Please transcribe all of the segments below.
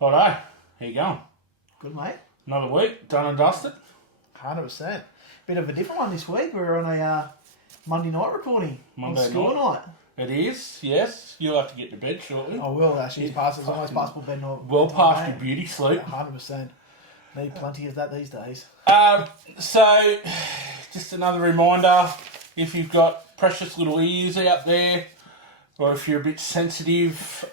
Righto, how you going? Good, mate. Another week, done and dusted. 100%. Bit of a different one this week. We're on a Monday night recording. Monday on school night. It is, yes. You'll have to get to bed shortly. I will, actually. It's almost past my bed night. Well past your beauty sleep. 100%. Need plenty of that these days. So, just another reminder, if you've got precious little ears out there, or if you're a bit sensitive,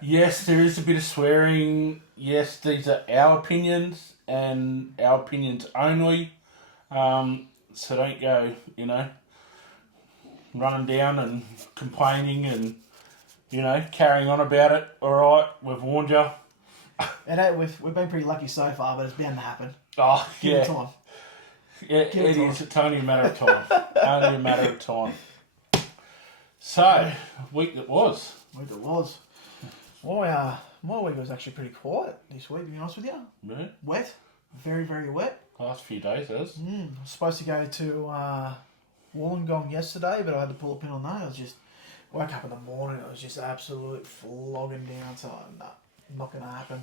yes, there is a bit of swearing. Yes, these are our opinions, and our opinions only. So don't go, running down and complaining and, carrying on about it. All right, we've warned you. And we've been pretty lucky so far, but it's bound to happen. Oh, Give yeah. it time. Yeah, it is. It's only a matter of time. Only a matter of time. So, week that was. My week was actually pretty quiet this week, to be honest with you. Yeah. Wet. Very, very wet. Last few days, it is. I was supposed to go to Wollongong yesterday, but I had to pull a pin on that. I was just woke up in the morning. It was just absolute flogging down. So no, not going to happen.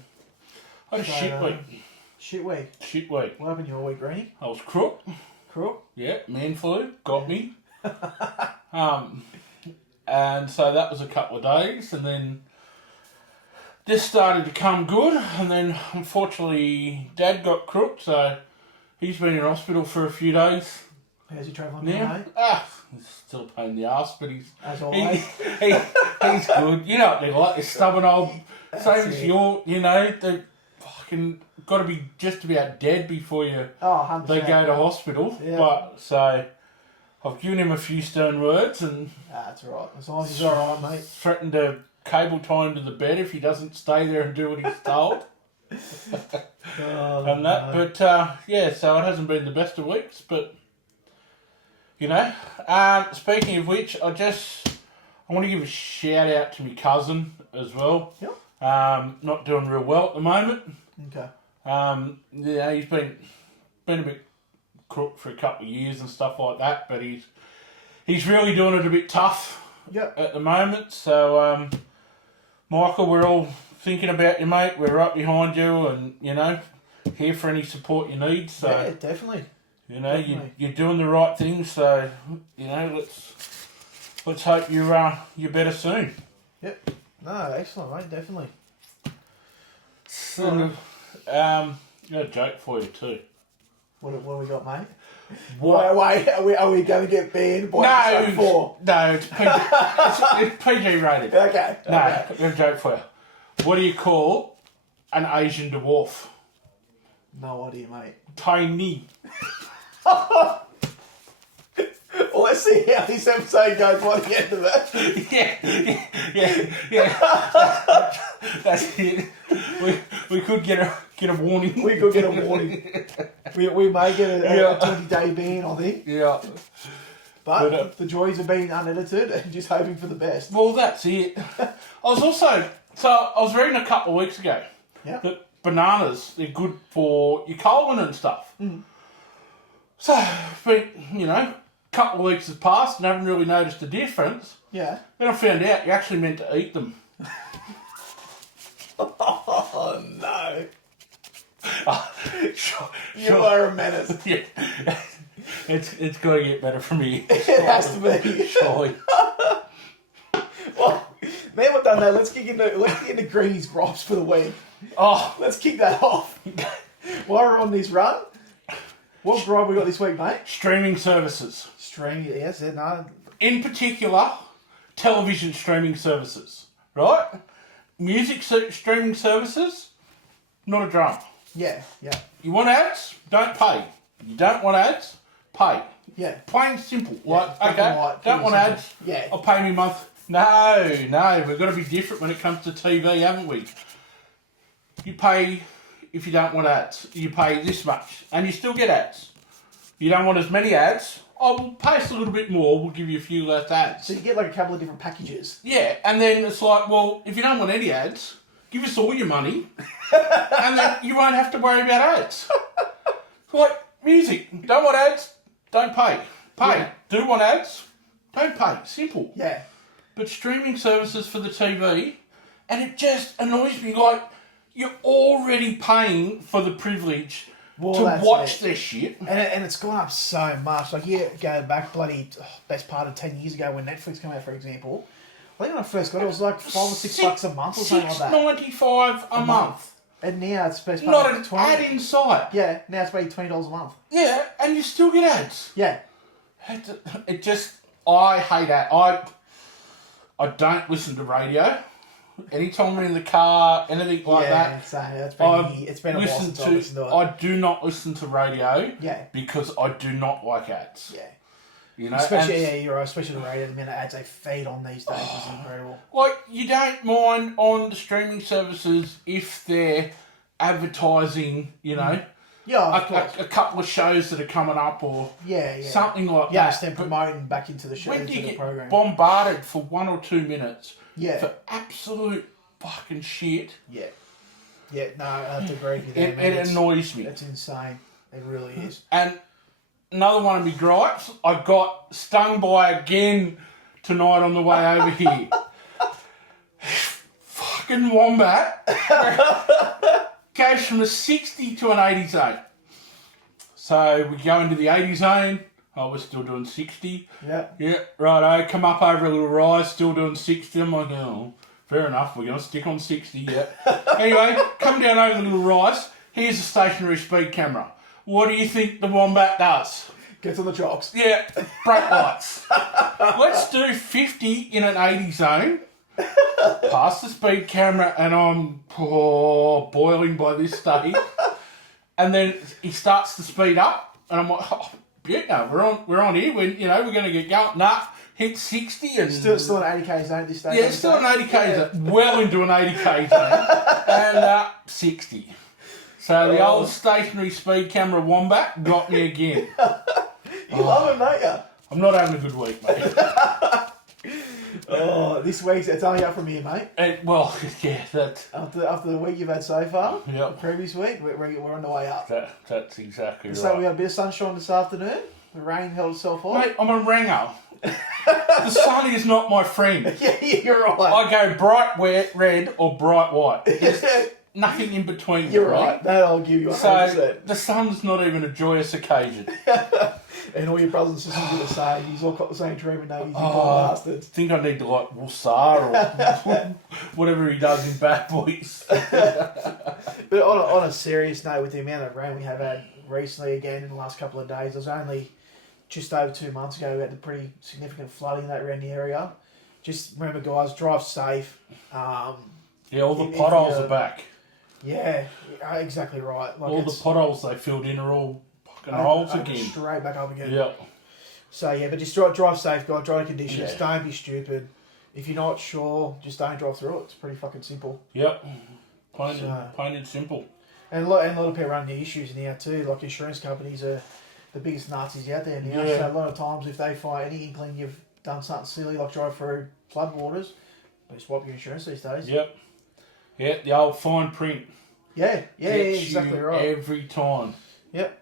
I had a shit week. Shit week. Shit week. What happened your week, Greeny? I was crook. Crook. Yeah, man flu got me. And so that was a couple of days, and then this started to come good, and then unfortunately Dad got crook, so he's been in hospital for a few days. How's he travelling now, mate? He's still a pain in the arse, but he's as always. He's good. You know what they're like, they're stubborn old, same as you, they fucking got to be just about dead before you 100%. they go to hospital. Yeah. But so I've given him a few stern words and that's all right. As long as he's all right, mate. threatened to cable tie him to the bed if he doesn't stay there and do what he's told. And that, no. but so it hasn't been the best of weeks, but speaking of which, I want to give a shout out to my cousin as well. Yep. Not doing real well at the moment. Okay. He's been a bit crook for a couple of years and stuff like that, but he's really doing it a bit tough. Yep. At the moment. So, Michael, we're all thinking about you, mate. We're right behind you, and here for any support you need. So, yeah, definitely. Definitely. You're doing the right thing. So, let's hope you're better soon. Yep. No, excellent, mate. Definitely. So, got a joke for you too. What have we got, mate? What? Wait, are we going to get banned by episode 4? No, it's PG rated. Okay. No, I've got a joke for you. What do you call an Asian dwarf? No idea, mate. Tiny. Well, let's see how this episode goes by the end of it. Yeah. That's it. We could get a warning. We could get a warning. We may get a 20-day ban, I think. Yeah. But the joys of being unedited and just hoping for the best. Well, that's it. I was reading a couple of weeks ago that bananas, they're good for your colon and stuff. Mm. So, but, a couple of weeks has passed and I haven't really noticed a difference. Yeah. Then I found out you're actually meant to eat them. Oh, no. Sure. You are a menace. Yeah. It's got to get better from here. It has to be. Surely. Well, now we've done that, let's get into Greeny's gripes for the week. Oh. Let's kick that off. While we're on this run, what gripe we got this week, mate? Streaming services. Streaming, yes, no. In particular, television streaming services. Right? Music streaming services, not a drum. Yeah. You want ads? Don't pay. You don't want ads? Pay. Yeah. Plain and simple. Yeah, Don't want ads? Yeah. I'll pay me a month. No, we've got to be different when it comes to TV, haven't we? You pay if you don't want ads. You pay this much, and you still get ads. You don't want as many ads? I'll pay us a little bit more. We'll give you a few less ads. So you get like a couple of different packages. Yeah, and then it's like, well, if you don't want any ads, give us all your money, and then you won't have to worry about ads. Like music, don't want ads, don't pay. Pay. Yeah. Do want ads, don't pay. Simple. Yeah. But streaming services for the TV, and it just annoys me. Like, you're already paying for the privilege to that's watch it. their shit. And it's gone up so much. Like, you go back best part of 10 years ago when Netflix came out, for example. I think when I first got it was like $5 or $6 a month or something like that. $6.95 a month. And now it's best Not part an of 20. ad in sight. Yeah, now it's maybe $20 a month. Yeah, and you still get ads. Yeah. It just, I hate that. I don't listen to radio. Anytime I'm in the car, anything like that. It's been a while since I listened to it. I do not listen to radio. Yeah. Because I do not like ads. Yeah. You know, especially the radio, the minute ads they feed on these days is incredible. Like, you don't mind on the streaming services if they're advertising, you know, a couple of shows that are coming up or something like that. Yes, they're promoting back into the show. When do you get program. bombarded for 1 or 2 minutes for absolute fucking shit? Yeah. Yeah, no, I have to agree with you there, It annoys me. It's insane. It really is. And another one of my gripes, I got stung by again tonight on the way over here. Fucking wombat goes from a 60 to an 80 zone. So we go into the 80 zone. Oh, we're still doing 60. Yeah. Yeah, righto. Come up over a little rise, still doing 60. I'm like, oh, fair enough. We're going to stick on 60, yeah. Anyway, come down over the little rise. Here's a stationary speed camera. What do you think the wombat does? Gets on the chocks. Yeah, brake lights. Let's do 50 in an 80 zone. Pass the speed camera, and I'm boiling by this stage. And then he starts to speed up, and I'm like, oh, yeah, we're on here. We're going to get going. Nah, hit 60 and still an 80k zone at this stage. Yeah, still an 80k zone. Well into an 80k zone, and 60. So the old stationary speed camera wombat got me again. You love him, don't you? I'm not having a good week, mate. This week's it's only up from here, mate. That. After the week you've had so far, Yep. the previous week, we're on the way up. That's exactly right. So we had a bit of sunshine this afternoon. The rain held itself off. Mate, I'm a ranger. The sun is not my friend. Yeah, you're right. I go bright red or bright white. There's nothing in between. You're right. That I'll give you 100%. So the sun's not even a joyous occasion. And all your brothers and sisters are the same. He's all got the same treatment now. You bastards. I think I need to like Wussar or whatever he does in Bad Boys. But on a serious note, with the amount of rain we have had recently again in the last couple of days, it was only just over 2 months ago we had the pretty significant flooding that around the area. Just remember, guys, drive safe. All the potholes are back. Yeah, exactly right. Like all the potholes they filled in are all fucking holes again. Straight back up again. Yep. So yeah, but just drive safe, guys. Drive conditions. Yeah. Don't be stupid. If you're not sure, just don't drive through it. It's pretty fucking simple. Yep. Plain and simple. And a lot of people run into issues now too. Like insurance companies are the biggest Nazis out there now. Yeah. So a lot of times, if they find any inkling you've done something silly, like drive through floodwaters, they swap your insurance these days. Yep. Yeah, the old fine print. Yeah, exactly right. Every time. Yep.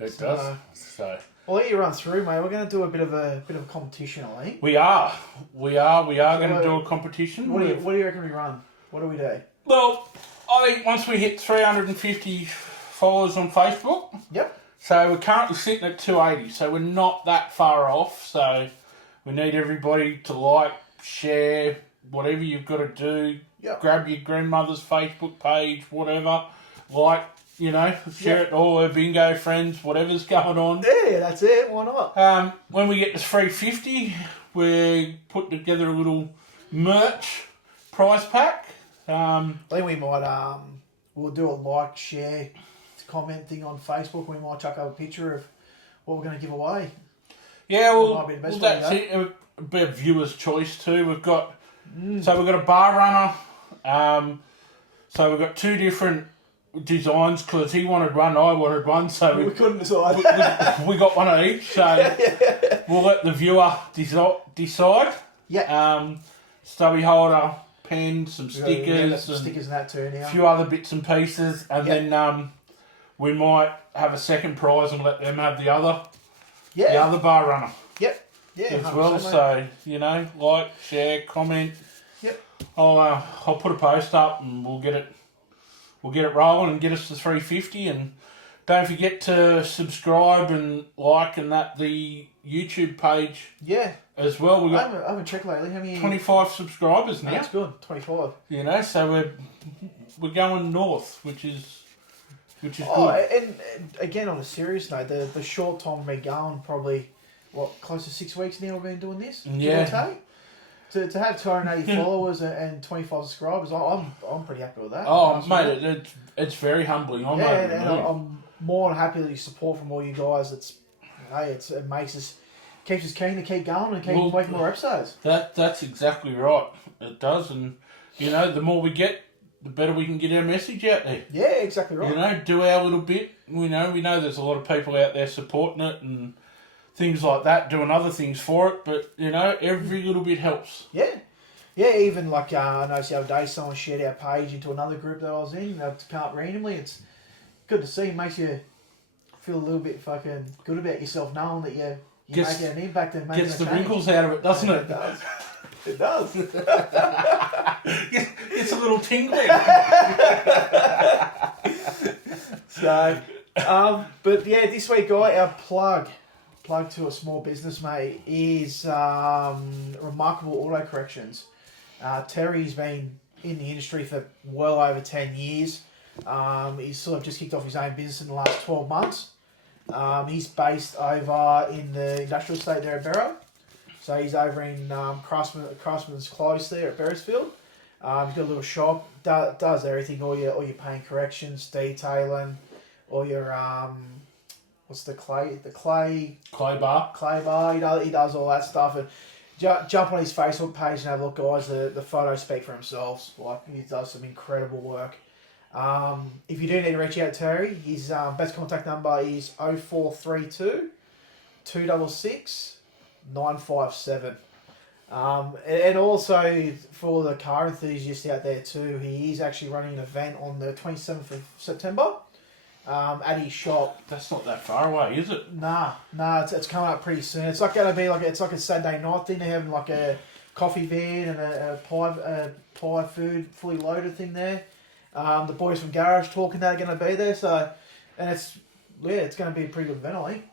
It does. So. I'll let you run through, mate. We're going to do a bit of a competition, I think. We are going to do a competition. What do you reckon we run? What do we do? Well, I think once we hit 350 followers on Facebook. Yep. So we're currently sitting at 280. So we're not that far off. So we need everybody to like, share, whatever you've got to do. Yep. Grab your grandmother's Facebook page, whatever. Like, share it to all her bingo friends, whatever's going on. Yeah, that's it. Why not? When we get to 350, we put together a little merch prize pack. I think we might we'll do a like, share, comment thing on Facebook. We might chuck up a picture of what we're going to give away. Yeah, well that's it. A bit of viewer's choice too. We've got we've got a bar runner. So we've got two different designs because he wanted one, I wanted one. So we couldn't decide. we got one of each. So we'll let the viewer decide. Yeah. Stubby holder, pen, some stickers, some stickers and that too now. A few other bits and pieces, and then we might have a second prize and let them have the other bar runner. Yep. Yeah. As well. So like, share, comment. Yep. I'll put a post up and we'll get it we'll get it rolling and get us to 350. And don't forget to subscribe and like and that the YouTube page Yeah. as well. We've I got haven't checked lately. How many? 25 subscribers now. That's good. 25. You know, so we're going north, which is good. And again, on a serious note, the short time of me going, probably, close to 6 weeks now we've been doing this? Yeah. Give or take? To have 280 followers and 25 subscribers, I'm pretty happy with that. Oh, mate, it's very humbling. I'm over the and moon. I'm more than happy with the support from all you guys. It makes us, keeps us keen to keep going and keep making more episodes. That's exactly right. It does, and you know, the more we get, the better we can get our message out there. Yeah, exactly right. You know, do our little bit. We know there's a lot of people out there supporting it and things like that, doing other things for it, but you know, every little bit helps. Yeah, even like I noticed the other day someone shared our page into another group that I was in, to come up randomly. It's good to see. It makes you feel a little bit fucking good about yourself, knowing that you're making an impact and making gets a the change. wrinkles out of it, doesn't it? It does. It does. It's a little tingling. So, but yeah, this week, guy, our plug to a small business, mate, is Remarkable Auto Corrections. Terry's been in the industry for well over 10 years. He's sort of just kicked off his own business in the last 12 months. He's based over in the industrial estate there at Barrow. So he's over in Craftsman's Close there at Beresfield. He's got a little shop, does everything, all your paint corrections, detailing, all your what's the clay bar. He does all that stuff. And jump on his Facebook page and have a look, guys. The photos speak for themselves. Like, he does some incredible work. If you do need to reach out to Terry, his best contact number is 0432 266 957. And also for the car enthusiasts out there too, he is actually running an event on the 27th of September at his shop. That's not that far away, is it? Nah, it's coming up pretty soon. It's like going to be it's like a Saturday night thing. They're having like a coffee van and a pie food fully loaded thing there. The boys from Garage Talking that are going to be there. So, and it's going to be a pretty good event, I think.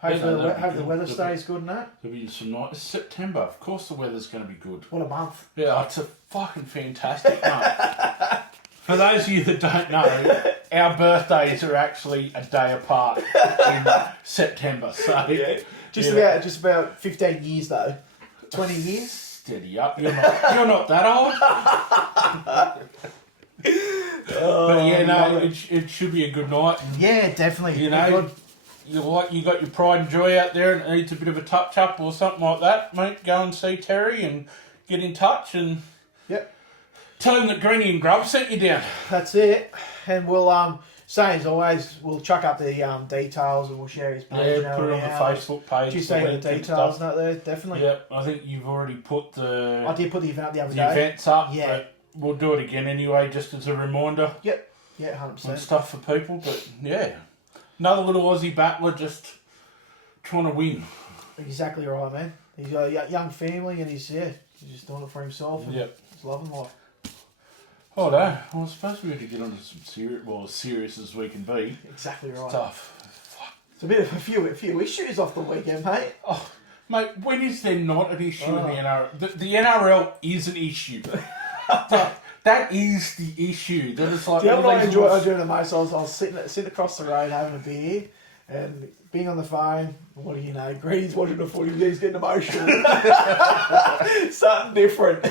Hope the weather stays good and that. There'll be some night. It's September. Of course the weather's going to be good. What a month. Yeah, it's a fucking fantastic month. For those of you that don't know, our birthdays are actually a day apart in September. So yeah. Just about 15 years though. 20 years? Steady up. You're not that old. But yeah, no, it should be a good night. And, yeah, definitely. You know, you got your pride and joy out there and it needs a bit of a touch-up or something like that, mate, go and see Terry and get in touch and tell him that Greeny and Grub sent you down. That's it. And we'll, same as always, we'll chuck up the details and we'll share his page. Yeah, put it on the Facebook page. Did you say the details out there? Definitely. Yeah, I think you've already put I did put the event up the other day. The events up, yeah. But we'll do it again anyway, just as a reminder. Yep. Yeah, 100%. And stuff for people, but yeah. Another little Aussie battler just trying to win. Exactly right, man. He's got a young family and he's just doing it for himself and he's loving life. Oh no, well, I suppose we had to get on to some as serious as we can be. Exactly right. Stuff. Fuck. It's a bit of a few issues off the weekend, mate. Oh, mate, when is there not an issue in the NRL? The NRL is an issue. That is the issue. That is like. Do you know what I enjoy doing the most? I was sitting across the road having a beer and being on the phone. What do you know? Greeny's watching the footy. He's getting emotional. Something different.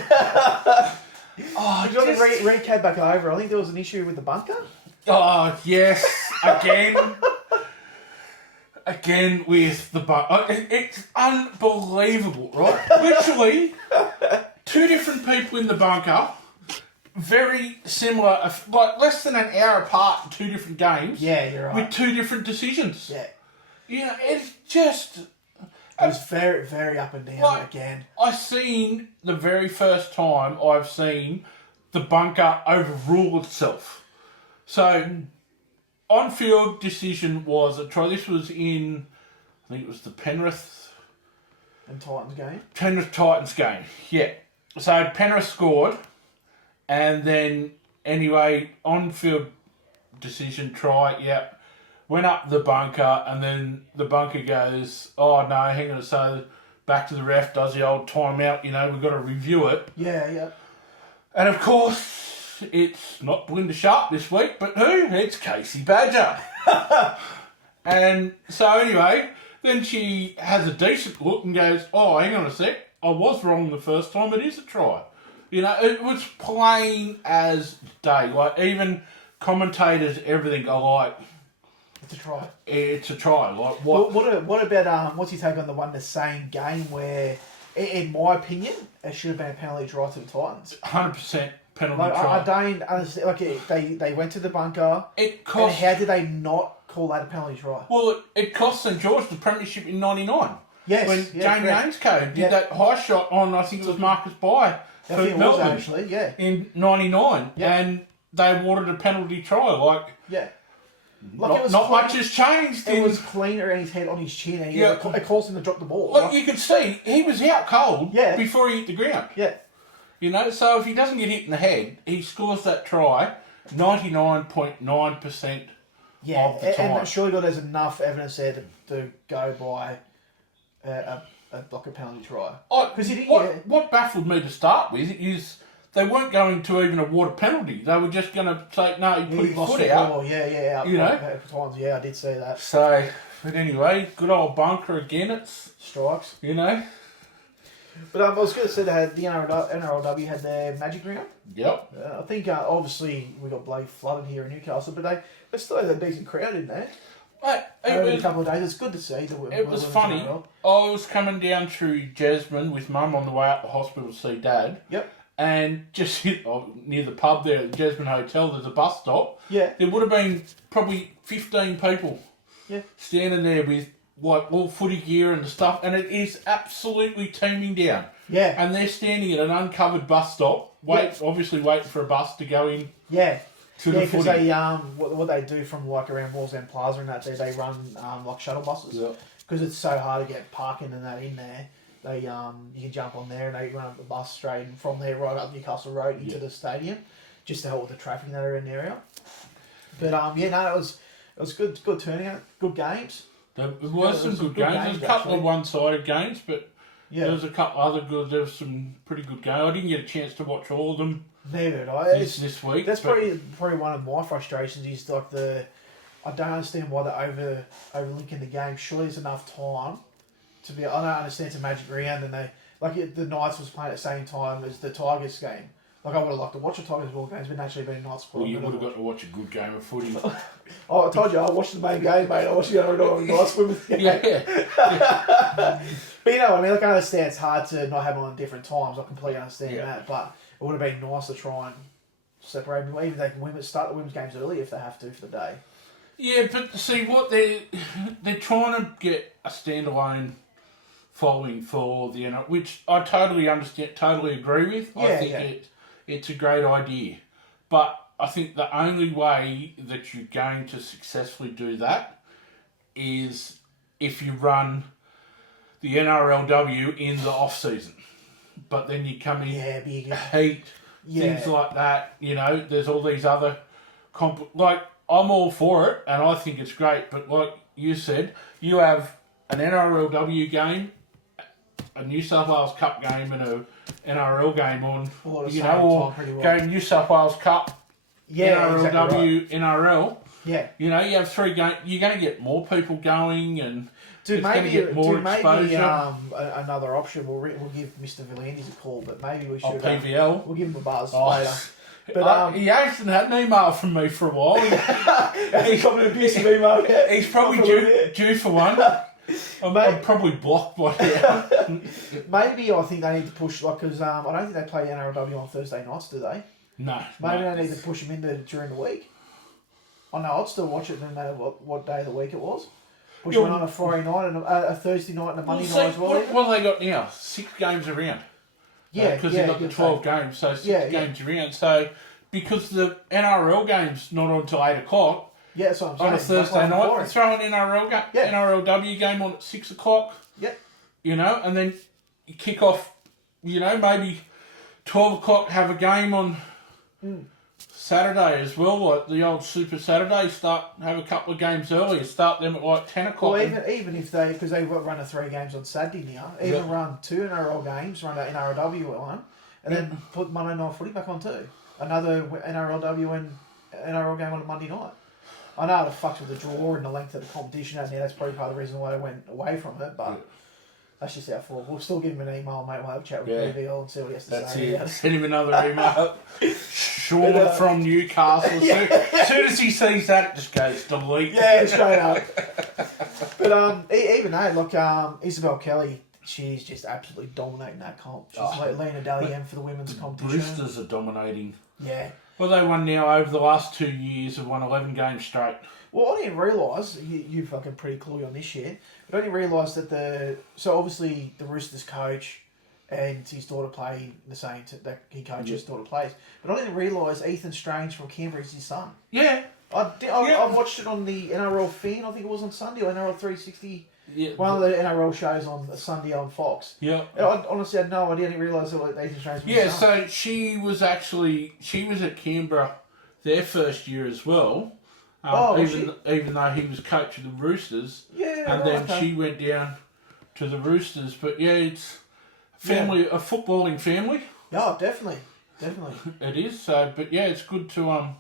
Oh, you got to recap back over. I think there was an issue with the bunker. Oh yes, again with the bunker. It's unbelievable, right? Literally, two different people in the bunker. Very similar, like less than an hour apart in two different games. Yeah, you're right. With two different decisions. Yeah. Yeah, it's just. It was very, very up and down again. I seen the very first time I've seen the bunker overrule itself. So, on-field decision was a try. This was in, I think it was the Penrith and Titans game. Penrith Titans game, yeah. So Penrith scored. And then anyway, on-field decision try, yep. Went up the bunker, and then the bunker goes, oh, no, hang on. So back to the ref, does the old timeout, we've got to review it. Yeah. And, of course, it's not Belinda Sharp this week, but who? It's Casey Badger. And so, anyway, then she has a decent look and goes, oh, hang on a sec. I was wrong the first time. It is a try. It was plain as day. Like, even commentators, everything are like, It's a try. it's a try. Like, what? What about what's your take on the one the same game where, in my opinion, it should have been a penalty try to the Titans? 100% penalty Like, try. I don't understand. Like, they went to the bunker. It cost. And how did they not call that a penalty try? Well, it cost St George the premiership in '99. Yes. When Jamie Ainscough did that high shot on, I think it was Marcus Bye I for think it Melbourne was actually, yeah. in '99, Yeah. and they awarded a penalty try. Like, Yeah. not, it was not clean- much has changed. It was clean around his head on his chin, and it caused him to drop the ball. Like, you could see, he was out cold before he hit the ground. Yeah. So if he doesn't get hit in the head, he scores that try 99.9% of the time. And surely there's enough evidence there to go by a blocker penalty try. Because what baffled me to start with is they weren't going to even award a penalty. They were just going to say, no, he put his foot out. Out. Times, I did see that. So, but anyway, good old bunker again. It's strikes. But I was going to say they had the NRLW had their magic round. Yep. I think obviously we got bloody flooded here in Newcastle, but they still had a decent crowd in there. Over a couple of days, it's good to see. It was funny. I was coming down through Jasmine with Mum on the way up the hospital to see Dad. Yep. And just near the pub there at the Jasmine Hotel, there's a bus stop. Yeah. There would have been probably 15 people. Yeah. Standing there with all footy gear and stuff, and it is absolutely teeming down. Yeah. And they're standing at an uncovered bus stop, obviously waiting for a bus to go in. Yeah. To the footy. Because they what they do from like around Wallsend Plaza and that they run like shuttle buses. Yeah. Because it's so hard to get parking and that in there. They you can jump on there and they run up the bus straight and from there right up Newcastle Road into the stadium, just to help with the traffic in that area. But it was good turnout, good games. There was some good games. There's a couple of one-sided games, but there was a couple other good. There was some pretty good games. I didn't get a chance to watch all of them. Neither did I. This week. That's probably one of my frustrations. Is like I don't understand why they're overlinking the game. Surely there's enough time to be. I don't understand it's a magic round, and the Knights was playing at the same time as the Tigers game. Like, I would have liked to watch the Tigers ball games, but naturally being Knights. Well, you would have got to watch a good game of footy. I told you, I watched the main game, mate. I watched the other Knights women's game. Yeah. But I mean, I understand it's hard to not have them on different times. I completely understand that, but it would have been nice to try and separate them. Even they can start the women's games early if they have to for the day. Yeah, but see what they're trying to get a standalone following for the which I totally understand, totally agree with. Yeah, I think it's a great idea, but I think the only way that you're going to successfully do that is if you run the NRLW in the off season, but then you come in heat, things like that. There's all these other I'm all for it, and I think it's great. But like you said, you have an NRLW game, a New South Wales Cup game, and a NRL game on. Game New South Wales Cup, NRLW, exactly right. NRL. Yeah. You have 3 games. You're going to get more people going, and it's going to get more exposure. Another option. We'll give Mr. Villandis a call, but maybe we should. PVL. We'll give him a buzz later. But he hasn't had an email from me for a while. He's got an abusive email. He's probably due for one. I'm probably blocked by now. Maybe I think they need to push, because I don't think they play NRLW on Thursday nights, do they? No. Maybe they need to push them in during the week. I know I'd still watch it no matter what day of the week it was. Push them on a Friday night and a Thursday night and a Monday night as well. What have they got now? 6 games around. Yeah, because they've got the 12 games, so 6 games around. So, because the NRL game's not on until 8 o'clock, that's what I'm saying. on a Thursday night, you throw an NRLW game on at 6 o'clock, and then you kick off, maybe 12 o'clock, have a game on Saturday as well, like the old Super Saturday, have a couple of games earlier, start them at like 10 o'clock. Well, even if because they run 3 games on Saturday now, even run 2 NRL games, run an NRLW one, and then put Monday Night Footy back on too. Another NRLW and NRL game on a Monday night. I know it fucks with the draw and the length of the competition, and that's probably part of the reason why I went away from it, but... That's just our fault. We'll still give him an email, mate. We'll have a chat with PVL and see what he has to say. That's it. Send him another email. Sean from Newcastle. As soon as he sees that, it just goes delete. Yeah, straight up. But even though, look, Isabel Kelly, she's just absolutely dominating that comp. She's like Lena Dally for the women's competition. Roosters are dominating. Yeah. Well, they won now over the last 2 years. Have won 11 games straight. Well, I didn't realise, you fucking pretty cluey on this shit, but I didn't realise that so obviously the Roosters coach and his daughter play the same, that he coaches, daughter plays, but I didn't realise Ethan Strange from Canberra is his son. Yeah. I watched it on the NRL Fin, I think it was on Sunday, or NRL 360, one of the NRL shows on Sunday on Fox. Yeah. And I honestly had no idea, I didn't realise that Ethan Strange was his son. So she was at Canberra their first year as well. Even though he was coach of the Roosters, then she went down to the Roosters. But it's a footballing family. Yeah, definitely. It is. So, but it's good to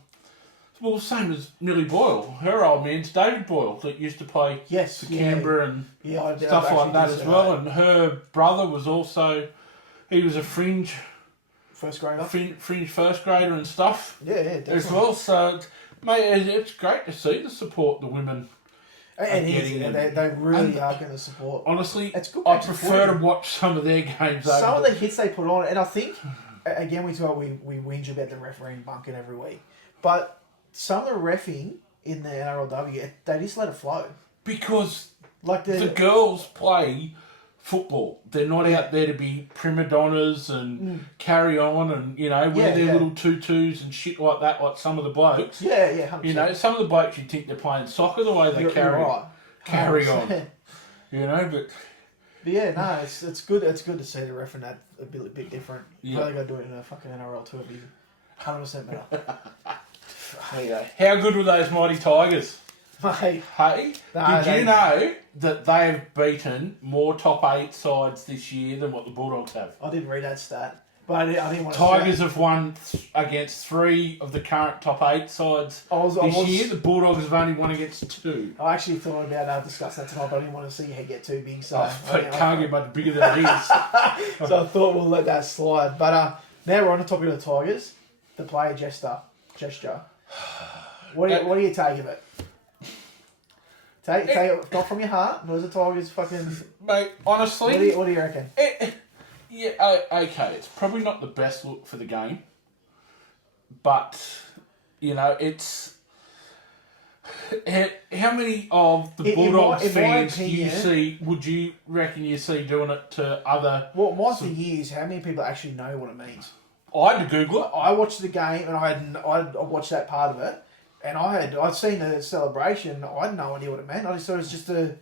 well, same as Millie Boyle. Her old man's David Boyle that used to play for Canberra and stuff like that as well. And her brother was also he was a fringe first grader, fringe first grader and stuff. Yeah, definitely. As well. So. Mate, it's great to see the support the women and they really are going to support. Honestly, it's good. I prefer to watch some of their games. Some of the hits they put on, and I think again we whinge about the refereeing bunking every week, but some of the reffing in the NRLW they just let it flow because like the girls play football. They're not out there to be prima donnas and carry on and, wear their little tutus and shit like that, like some of the blokes. Yeah, 100%. Some of the blokes you'd think they're playing soccer the way they carry on. But yeah, no, it's good. It's good to see the refereeing that a bit different. Yeah. Probably got to do it in a fucking NRL too. It'd be 100% better. How good were those mighty Tigers? Hey, did you know that they have beaten more top 8 sides this year than what the Bulldogs have? I didn't read that stat, but I didn't want to. Tigers have won against 3 of the current top 8 sides this year. The Bulldogs have only won against 2. I actually thought about discussing that tonight, but I didn't want to see your head get too big, so it can't get much bigger than it is. So I thought we'll let that slide. But now we're on the topic of the Tigers, the player gesture. What do you take of it? Take it not from your heart. Was the Tigers fucking... Mate, honestly... What do you reckon? Okay. It's probably not the best look for the game. But, it's... How many of the Bulldogs fans would you reckon you see doing it to other... Well, my thing is, how many people actually know what it means? I had to Google it. I watched the game and I watched that part of it. And I'd seen the celebration. I had no idea what it meant. I just thought it was just a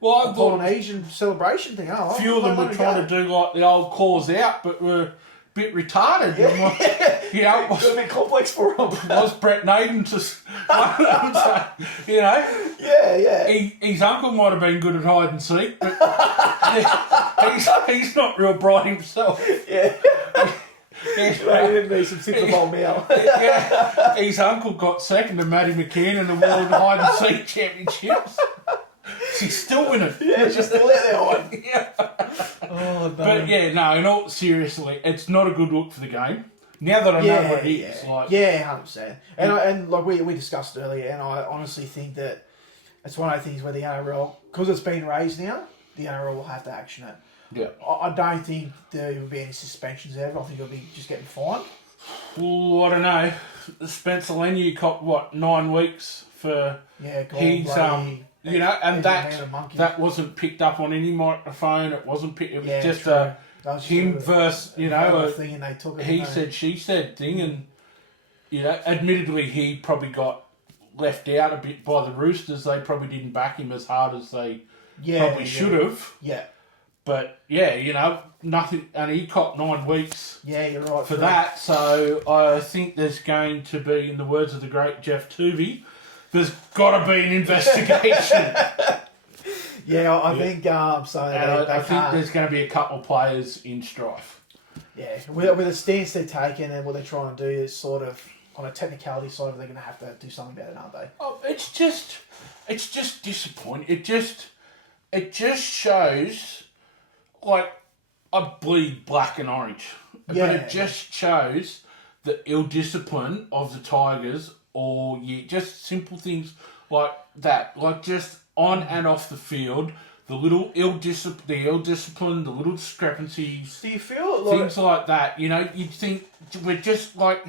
Polynesian celebration thing. A few of them were trying to do like the old calls out, but were a bit retarded. It was a bit complex for them. Was Brett Naden just one of them? Yeah. His uncle might have been good at hide and seek, but he's not real bright himself. Yeah. Didn't be some Super Bowl meal. His uncle got second to Matty McKean in the World Hide and Seek Championships. She's still winning. Yeah, she's still out there hiding. Oh, no. But in all seriously, it's not a good look for the game. Now that I know what it is. 100%. And like we discussed earlier, and I honestly think that it's one of the things where the NRL, because it's been raised now, the NRL will have to action it. Yeah. I don't think there will be any suspensions ever. I think it'll be just getting fined. Well, I don't know. Spencer Leniu copped 9 weeks for his and that wasn't picked up on any microphone. It wasn't picked. It was just him versus thing, and they took it. He said, she said thing, and admittedly he probably got left out a bit by the Roosters. They probably didn't back him as hard as they probably should have. Yeah. But yeah, nothing, and he copped 9 weeks Yeah, you're right. for that. So I think there's going to be, in the words of the great Jeff Tuvey, there's got to be an investigation. Yeah, I think so. And I think there's going to be a couple of players in strife. Yeah, with the stance they're taking and what they're trying to do is sort of on a technicality side, they're going to have to do something about it, aren't they? Oh, it's just disappointing. It just shows, like, I bleed black and orange, but it just shows the ill discipline of the Tigers, or just simple things like that, like just on and off the field. The little ill discipline, the little discrepancies. Do you feel like things like that? You'd think we're just like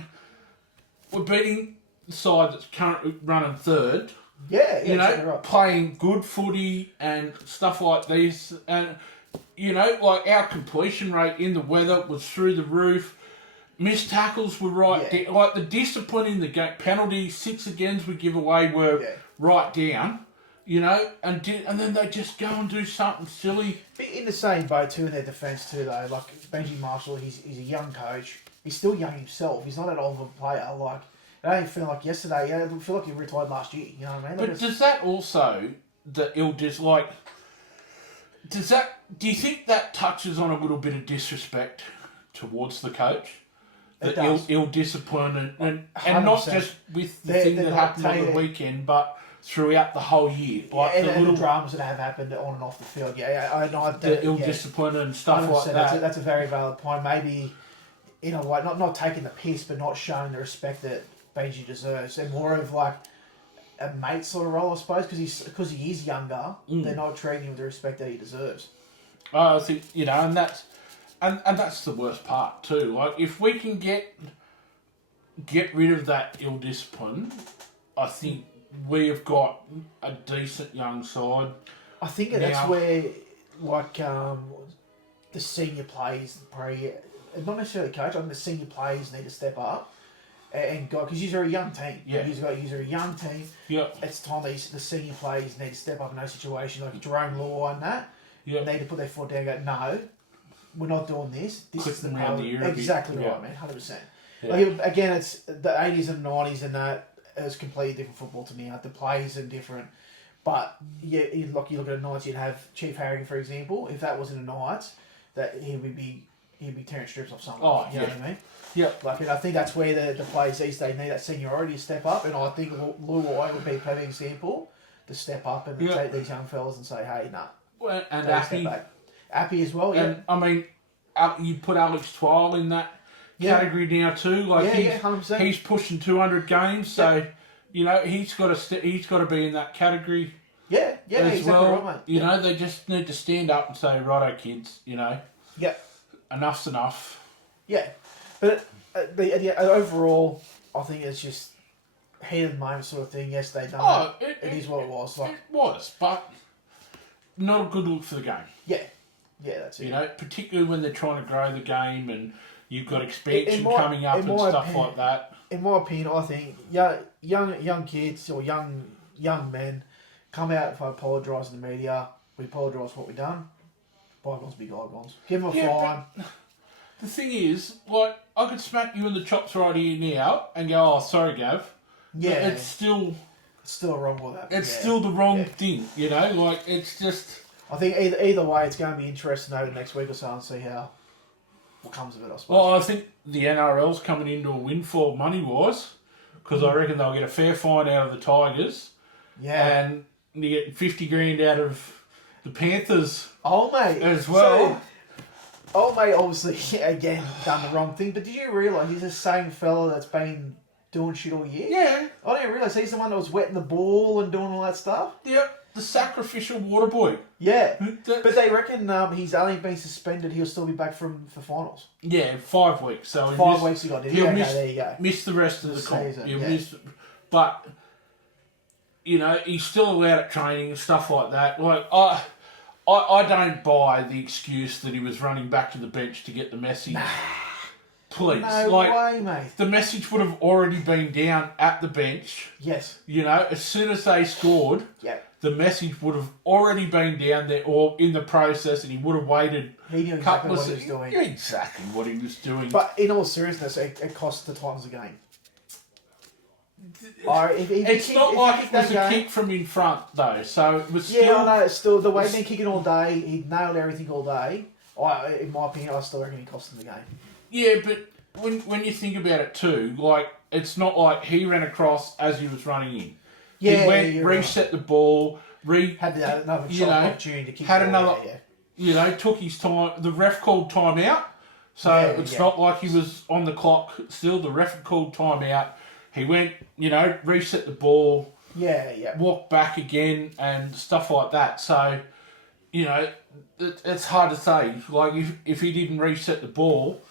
we're beating the side that's currently running third. Yeah, exactly right. Playing good footy and stuff like this, and like our completion rate in the weather was through the roof. Missed tackles were right down. Like the discipline in the game, penalties, 6 agains we give away were right down. And then they just go and do something silly. In the same boat too in their defence too though. Like Benji Marshall, he's a young coach. He's still young himself. He's not that old of a player. Like it don't feel like yesterday. I feel like he retired last year. You know what I mean? But does that also the ill dislike? Does that? Do you think that touches on a little bit of disrespect towards the coach? The ill discipline and not just with the thing that happened on the weekend, but throughout the whole year, like and the little dramas that have happened on and off the field. I know the ill discipline and stuff like that. That's a very valid point. Maybe in a way, not taking the piss, but not showing the respect that Benji deserves, and more of like a mate sort of role, I suppose, because he is younger. They're not treating him with the respect that he deserves. I think and that's and that's the worst part too. Like if we can get rid of that ill discipline, I think we have got a decent young side. I think that's where, like, the senior players, not necessarily coach, I think the senior players need to step up and go, because you're a young team. Yeah. You're a young team. Yeah. It's time the senior players need to step up in those situations, like Jerome Law and that. Yeah. Need to put their foot down and go, no, we're not doing this. This Click is the them around the ear a bit. Exactly right, man, 100%. Yeah. Like, again, it's the 80s and 90s and that. It's completely different football to me. Like the plays are different, but you look at a Knights, you'd have Chief Harrigan, for example. If that wasn't a Knights, that he would be tearing strips off someone. Oh, you know what I mean? Yeah. Like, and I think that's where the players these days need that seniority to step up. And I think Luai would be a perfect example to step up and take these young fellas and say, hey, nah. Well, and Appy as well. Yeah. And I mean, you put Alex Twile in that category now too. Like 100%. He's pushing 200 games, so he's got to be in that category. Yeah, as exactly well. Right, mate. They just need to stand up and say, righto, kids. Yeah. Enough's enough. Yeah, but overall, I think it's just heat of the moment sort of thing. Yes, they done it. It is what it was. Like, it was, but not a good look for the game. Yeah, that's it. Particularly when they're trying to grow the game and you've got expansion coming up and stuff like that. In my opinion, I think young kids or young men come out and apologise in the media. We apologise for what we've done. Bygones be bygones. Give them a fine. The thing is, like, I could smack you in the chops right here now and go, oh, sorry, Gav. Yeah. But it's still wrong with that. It's still the wrong thing, Like, it's just... I think either way, it's going to be interesting over the next week or so and see what comes of it, I suppose. Well, I think the NRL's coming into a windfall money-wise because I reckon they'll get a fair fine out of the Tigers. Yeah. And you get 50 grand out of the Panthers. Oh, mate. As well. Old mate obviously, again, done the wrong thing. But did you realise he's the same fella that's been doing shit all year? Yeah. I didn't realise he's the one that was wetting the ball and doing all that stuff. Yep. The sacrificial water boy. Yeah. But they reckon he's only been suspended. He'll still be back for finals. Yeah, 5 weeks. So 5 weeks he got. He'll there you go. Miss the rest of the season. He'll miss, but, he's still allowed at training and stuff like that. Like, I don't buy the excuse that he was running back to the bench to get the message. Nah. Please. No way, mate. The message would have already been down at the bench. Yes. As soon as they scored, the message would have already been down there or in the process, and he would have waited. He knew exactly what he was doing. Yeah, exactly what he was doing. But in all seriousness, it cost the Titans the game. It's not like it was a kick from in front, though, so it was still... Yeah, I know, it's still, the way he'd been kicking all day, he nailed everything all day. In my opinion, I still reckon he cost him the game. Yeah, but when you think about it too, like, it's not like he ran across as he was running in. Yeah, he went, reset the ball, had another shot opportunity to kick the ball, you know, took his time. The ref called time out, so it's not like he was on the clock still. The ref called time out. He went, you know, reset the ball, walked back again and stuff like that. So, you know, it's hard to say. Like, if he didn't reset the ball,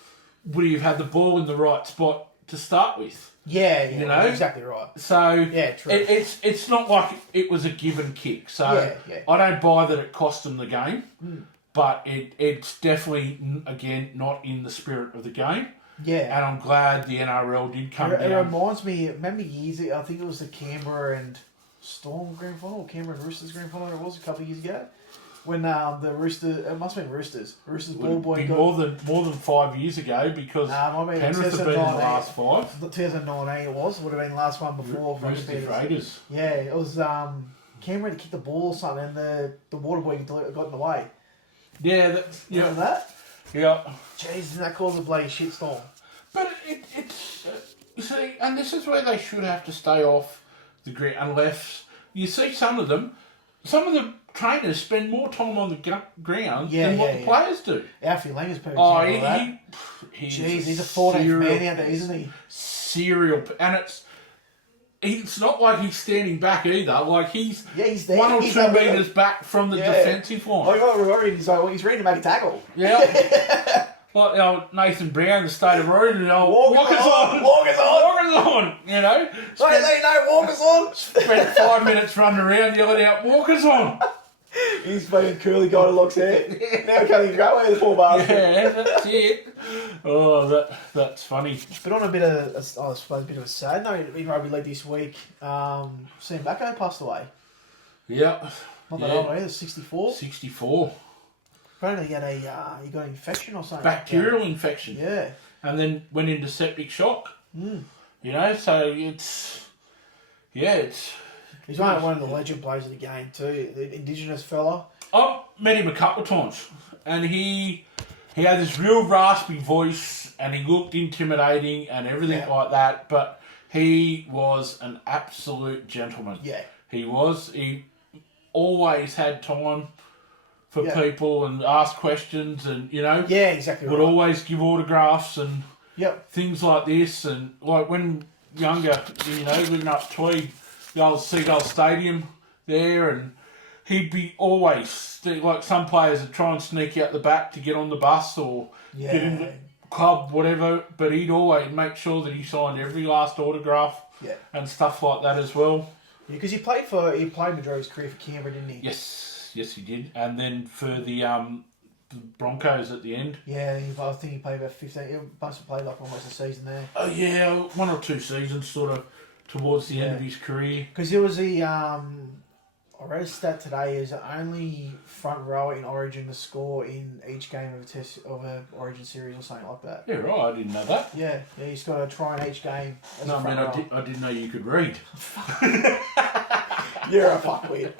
would he have had the ball in the right spot to start with? Yeah, you know, exactly right. So true. It's not like it was a given kick. So I don't buy that it cost them the game, but it's definitely again not in the spirit of the game. Yeah, and I'm glad the NRL did come down. It reminds me, remember years ago, I think it was the Canberra and Storm grand final, or Canberra and Roosters grand final. It was a couple of years ago. When the Roosters, it must have been Roosters ball boy got... more than 5 years ago, because Penrith have been in the last 5. 2019 it was, would have been the last one before. Roosters Raiders. Yeah, it was Cameron kicked the ball or something and the water boy got in the way. Yeah, remember that? Yeah. Jeez, that caused a bloody shitstorm. But it's you see, and this is where they should have to stay off the ground, unless you see some of the trainers spend more time on the ground than what the players do. Alfie Langer's perfect. He's a 14th man out there, isn't he? Serial, and it's not like he's standing back either. Like he's there. 1 or 2 metres back from the defensive line. I got worried. He's ready to make a tackle. Yeah. Like Nathan Brown, the state of Road, and Walker's on. You know, Walker's on. Spent 5 minutes running around yelling out, "Walker's on." He's fucking curly guy that locks hair. Now can't even go away the poor bastard. Yeah, that's it. Oh, that's funny. But on a bit of, I suppose, a bit of a sad note in rugby league this week, Sam Backo passed away. Yeah. Not that old either, 64. 64. Apparently he got an infection or something. Bacterial infection. Yeah. And then went into septic shock. Mm. You know, so it's... He's one of the legend players of the game too, the Indigenous fella. I met him a couple of times, and he had this real raspy voice, and he looked intimidating and everything like that, but he was an absolute gentleman. Yeah. He was. He always had time for people and ask questions, and, you know... Yeah, exactly would always give autographs and things like this, and like when younger, you know, living up Tweed, the old Seagull Stadium there, and he'd be always, like some players would try and sneak out the back to get on the bus or get in the club, whatever, but he'd always make sure that he signed every last autograph and stuff like that as well. Yeah, because he played majority of his career for Canberra, didn't he? Yes, he did. And then for the Broncos at the end. Yeah, I think he played about 15. He must have played like almost a season there. Oh yeah, 1 or 2 seasons sort of towards the end of his career. Because he was I read a stat today, is the only front rower in Origin to score in each game of a Origin series or something like that. Yeah, right. I didn't know that. Yeah, he's got to try in each game. No, man, I didn't know you could read. You're a fuckwit.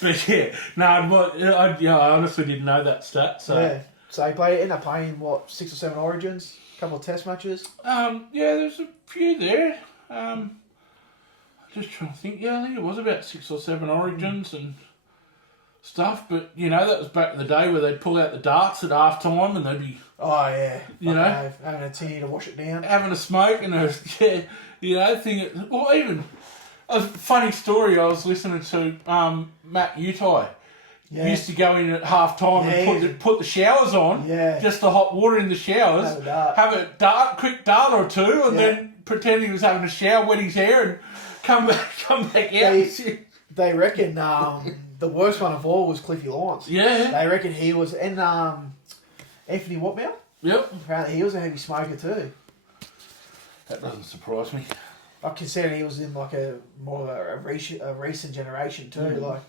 But yeah, I honestly didn't know that stat. So yeah, so he ended up playing 6 or 7 Origins, a couple of Test matches. There's a few there. Just trying to think. Yeah, I think it was about 6 or 7 Origins and stuff. But you know, that was back in the day where they'd pull out the darts at half time and they'd be having a tinny to wash it down, having a smoke and even. A funny story, I was listening to Matt Utai. He used to go in at half time and put the showers on, just the hot water in the showers, have a quick dart or 2, and then pretend he was having a shower, wet his hair, and come back out. They reckon the worst one of all was Cliffy Lawrence. Yeah. They reckon he was, and Anthony Watmouth. Yep. Apparently he was a heavy smoker too. That doesn't surprise me. I consider he was in like a more a recent generation too, like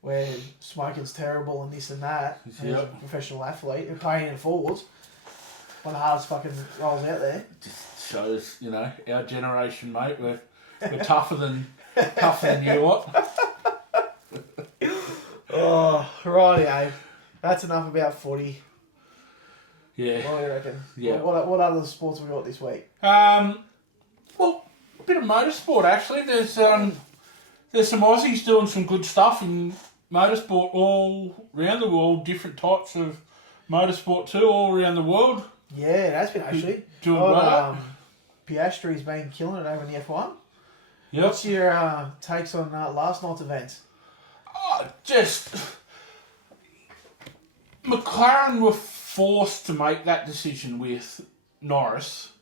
where smoking's terrible and this and that. And he's a professional athlete and playing in forwards. One of the hardest fucking roles out there. Just shows, you know, our generation, mate. We're tougher than you what. Oh, righty, Abe. That's enough about footy. Yeah. What do you reckon? Yeah. What other sports have we got this week? Well, a bit of motorsport actually. There's some Aussies doing some good stuff in motorsport all around the world. Different types of motorsport too, all around the world. Yeah, it has been actually. Doing well. Piastri's been killing it over in the F1. Yep. What's your takes on last night's event? Just McLaren were forced to make that decision with Norris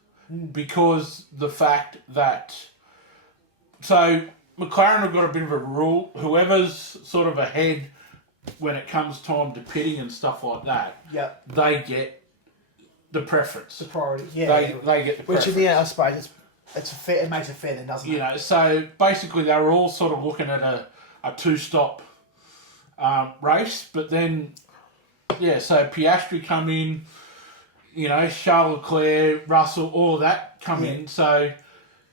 because the fact that so McLaren have got a bit of a rule. Whoever's sort of ahead when it comes time to pitting and stuff like that, they get the preference. The priority, They get the preference. Which in the end, I suppose it's fair. It makes it fair then, doesn't it? You know, so basically they were all sort of looking at a two-stop race, but then, so Piastri come in, you know, Charles Leclerc, Russell, all of that come in, so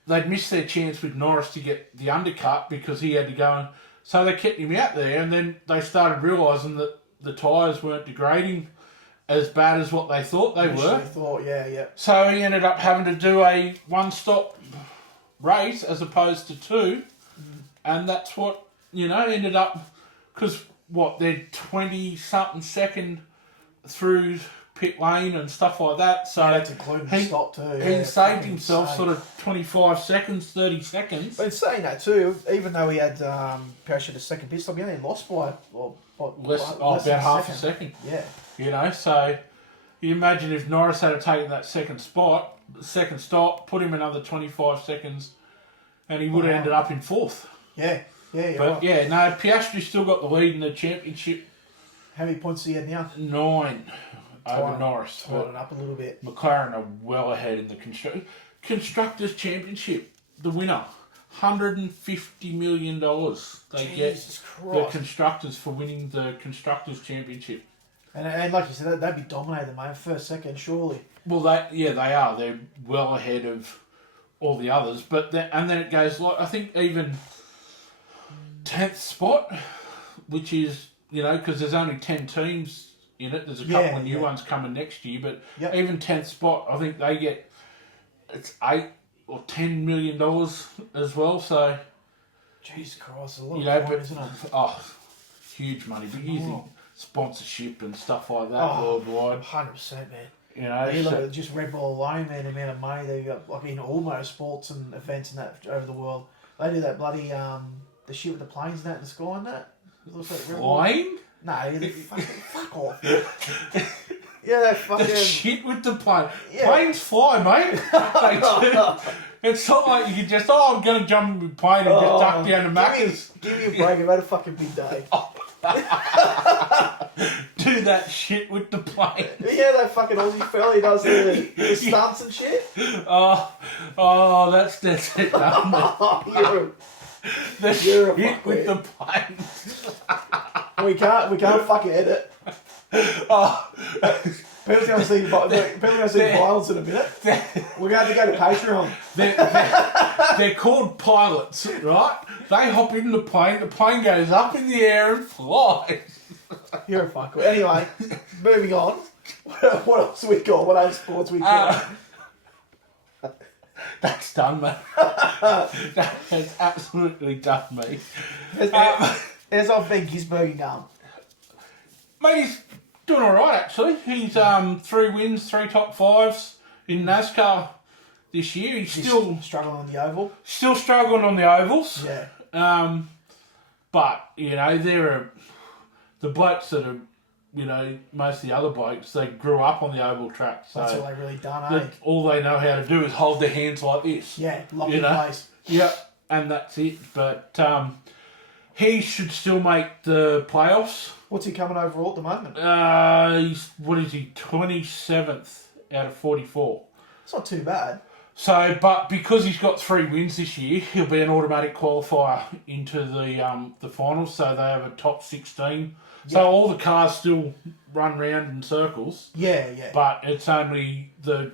they'd missed their chance with Norris to get the undercut because he had to go and... So they kept him out there, and then they started realising that the tyres weren't degrading as bad as what they thought they were. So he ended up having to do a one-stop race as opposed to two, and that's what, you know, ended up... Because, they're 20-something second through pit lane and stuff like that. So that's including the stop too. He saved himself sort of 25 seconds, 30 seconds. But in saying that too, even though he had Piastri the second pit stop, he only lost by about half a second. Yeah. You know, so you imagine if Norris had taken that second stop, put him another 25 seconds, and he would have ended up in fourth. Yeah. Yeah, but Piastri still got the lead in the championship. How many points do he have now? 9 over Norris. Tied it up a little bit. McLaren are well ahead in the Constructors' Championship. The winner, $150 million. They get the Constructors for winning the Constructors' Championship. And like you said, they'd be dominating the moment, first, second, surely. Well, they are. They're well ahead of all the others. But then it goes like, I think even 10th spot, which is, you know, because there's only 10 teams in it. There's a couple of new ones coming next year, but even 10th spot, I think they get, it's $8 or $10 million as well. So, Jesus Christ, a lot of money, isn't it? Oh, huge money. But using sponsorship and stuff like that worldwide. 100%, man. You know, you look at just Red Bull alone, man, the amount of money they've got, like in all motorsports and events and that over the world. They do that bloody the shit with the planes and that in the sky and that. Flying? No, they fuck off. That fucking... The shit with the plane. Yeah. Planes fly, mate. They do. It's not like you can just, I'm going to jump in the plane and just duck down to Macca's. Give me a break, I've had a fucking big day. Do that shit with the plane. Yeah, that fucking Aussie fella, he does the stunts and shit. That's it, done. The shit with the planes. we can't fucking edit. People's going to see violence in a minute. We're going to go to Patreon. They're called pilots, right? They hop in the plane goes up in the air and flies. You're a fuckwit. Anyway, moving on. What else we got? What other sports we got? That's done, mate. That has absolutely done me. How's old Ben Gisbergen going? Mate, he's doing all right, actually. He's 3 wins, 3 top 5s in NASCAR this year. He's still struggling on the oval. Still struggling on the ovals. Yeah. But, you know, the blokes that are, you know, most of the other blokes, they grew up on the oval track. So that's all they've really done, all they know how to do is hold their hands like this. Yeah, lock in place. Yeah, and that's it. But he should still make the playoffs. What's he coming overall at the moment? He's 27th out of 44. It's not too bad. So, but because he's got 3 wins this year, he'll be an automatic qualifier into the finals. So they have a top 16. So all the cars still run round in circles. Yeah. But it's only the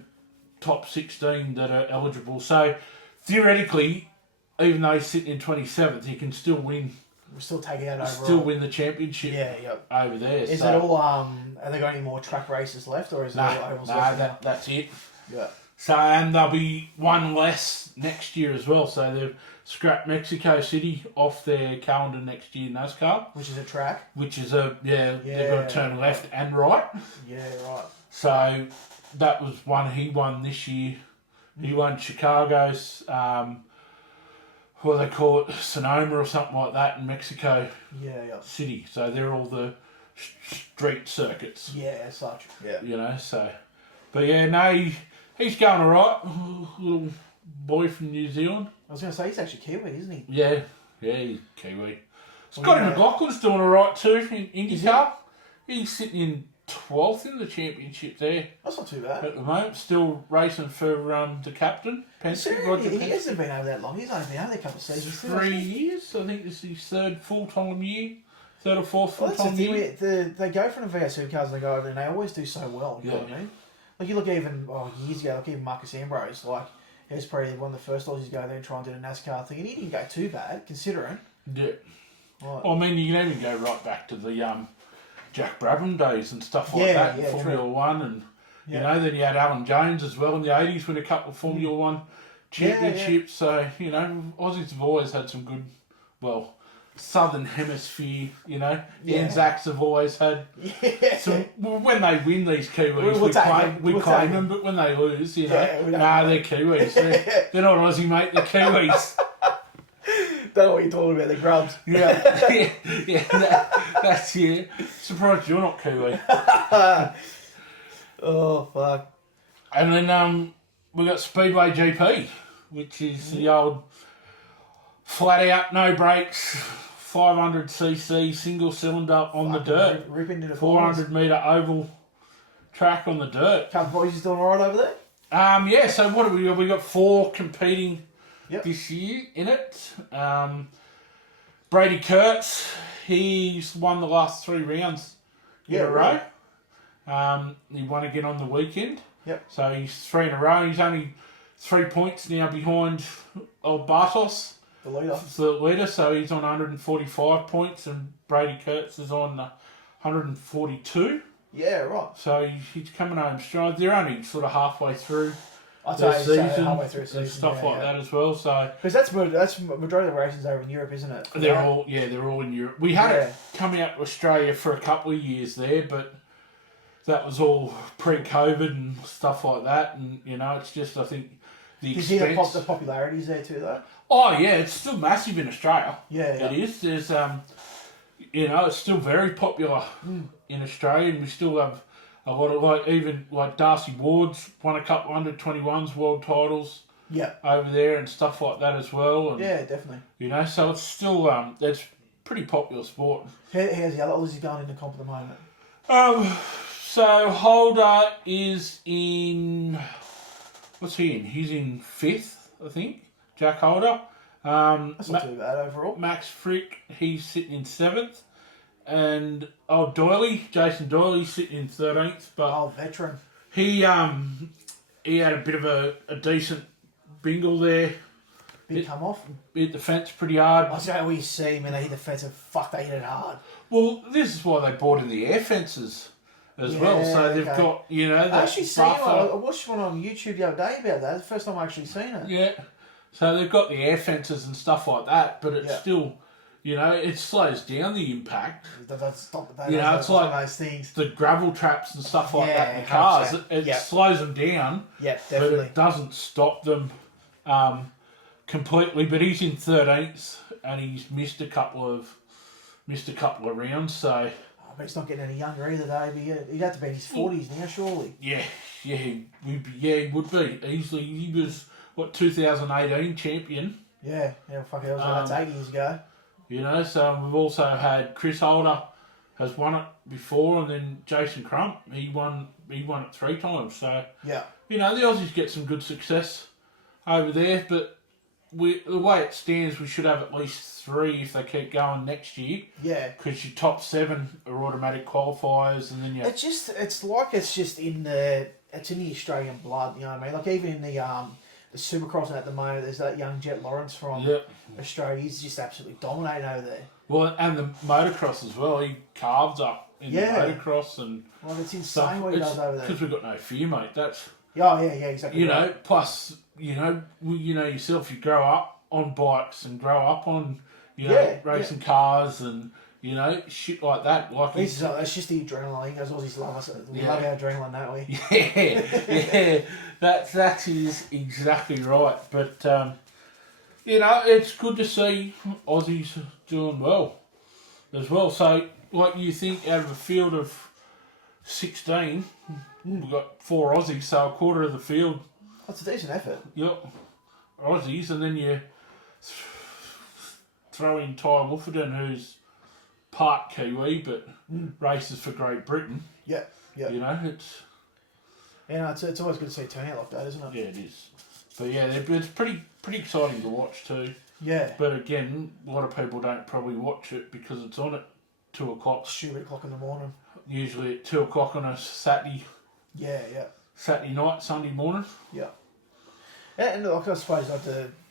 top 16 that are eligible. So theoretically, even though he's sitting in 27th, he can still win. We'll still take it out overall. Still win the championship. Over there. Is it all? Have they got any more track races left, or is it all ovals left? No, that's it. Yeah. So, and there'll be one less next year as well. So they've scrapped Mexico City off their calendar next year, NASCAR. Which is a track. Which is they've got to turn left and right. Yeah, right. So that was one he won this year. He won Chicago's, what do they call it, Sonoma or something like that in Mexico City. So they're all the street circuits. Yeah, as such. Yeah. You know, so. But yeah, no, he's going all right. Little boy from New Zealand. I was going to say, he's actually Kiwi, isn't he? Yeah, he's Kiwi. Scotty McLaughlin's doing all right too in IndyCar. He's sitting in 12th in the championship there. That's not too bad. At the moment, still racing for the captain, Penske. He hasn't been over that long. He's only been over there a couple of seasons. 3 years. I think this is his third full-time year. Third or fourth full-time year. They go from the VS2 cars and they go over there and they always do so well. You know what I mean? Like you look even years ago, like even Marcus Ambrose, like he was probably one of the first Aussies to go there and try and do the NASCAR thing, and he didn't go too bad considering. Yeah. Right. Well, I mean, you can even go right back to the Jack Brabham days and stuff like that, Formula One, and you know, then you had Alan Jones as well in the '80s, win a couple of Formula One championships. So you know, Aussies have always had some good, Southern Hemisphere. You know, Anzacs have always had some. Well, when they win these Kiwis, we claim them, but when they lose, you know, they're Kiwis. They're not Aussie, mate. They're Kiwis. Don't know what you're talking about, the Grubs. That's it. Surprised you're not Kiwi. Oh, fuck. And then we got Speedway GP, which is the old flat out, no brakes, 500cc single cylinder on the dirt. Rip into the 400 metre oval track on the dirt. Couple boys doing alright over there? So what have we got? We got 4 competing this year in it. Brady Kurtz, he's won the last 3 rounds in a row. He won again on the weekend. Yep. So he's 3 in a row. He's only 3 points now behind old Bartos, the leader. The leader. So he's on 145 points, and Brady Kurtz is on 142. Yeah, right. So he's coming home strong. They're only sort of halfway through. I'd say halfway through season and stuff like that as well. So because that's majority of the races over in Europe, isn't it? They're all in Europe. We had it coming out to Australia for a couple of years there, but that was all pre-COVID and stuff like that. And you know, it's just I think the expense. Did you see the popularities there too, though? Oh yeah, it's still massive in Australia. Yeah. It is. There's it's still very popular in Australia, and we still have a lot of Darcy Ward's won a couple under 21s world titles. Yeah. Over there and stuff like that as well. And, yeah, definitely. You know, so it's still it's pretty popular sport. How's the other Aussies going in the comp at the moment? So Holder is in. What's he in? He's in 5th, I think. Jack Holder. That's not too bad overall. Max Frick, he's sitting in 7th. And Jason Doyley's sitting in 13th, but veteran. He had a bit of a decent bingle there. Big come off. Hit the fence pretty hard. I say we see, man, they hit the fence and they hit it hard. Well, this is why they brought in the air fences as well. So they've got, you know, I actually seen one. I watched one on YouTube the other day about that. It's the first time I actually seen it. Yeah. So they've got the air fences and stuff like that, but it's still. You know, it slows down the impact. It's like those things. The gravel traps and stuff like that in the cars. It slows them down. Yeah, definitely. But it doesn't stop them completely. But he's in 13th and he's missed a couple of rounds. So. But he's not getting any younger either, though. He'd have to be in his 40s now, surely. Yeah, he would be easily. He was 2018 champion. Yeah, fuck it, that's 8 years ago. You know, so we've also had Chris Holder has won it before, and then Jason Crump, he won it 3 times. So yeah, you know the Aussies get some good success over there. But the way it stands, we should have at least 3 if they keep going next year. Yeah. Because your top 7 are automatic qualifiers, and then you. It's just in the Australian blood. You know what I mean? Like even in the Supercross at the moment, there's that young Jet Lawrence from Australia. He's just absolutely dominating over there. Well, and the motocross as well. He carves up in the motocross and. Well, it's insane what he does over there. Because we've got no fear, mate. That's. Oh yeah, exactly. You know, plus you know yourself. You grow up on bikes and grow up on racing cars and shit like that. Like it's just the adrenaline. Those Aussies love us. We love our adrenaline, don't we? Yeah. That is exactly right. But it's good to see Aussies doing well as well. So, like you think, out of a field of 16, we've got 4 Aussies, so a quarter of the field. That's a decent effort. Yep, Aussies, and then you throw in Ty Wolfenden, who's part Kiwi but races for Great Britain. Yeah. It's. It's always good to see a turnout like that, isn't it? Yeah, it is. But yeah, it's pretty exciting to watch too. Yeah. But again, a lot of people don't probably watch it because it's on at 2 o'clock. Stupid o'clock in the morning. Usually at 2 o'clock on a Saturday. Yeah. Saturday night, Sunday morning. Yeah. And like I suppose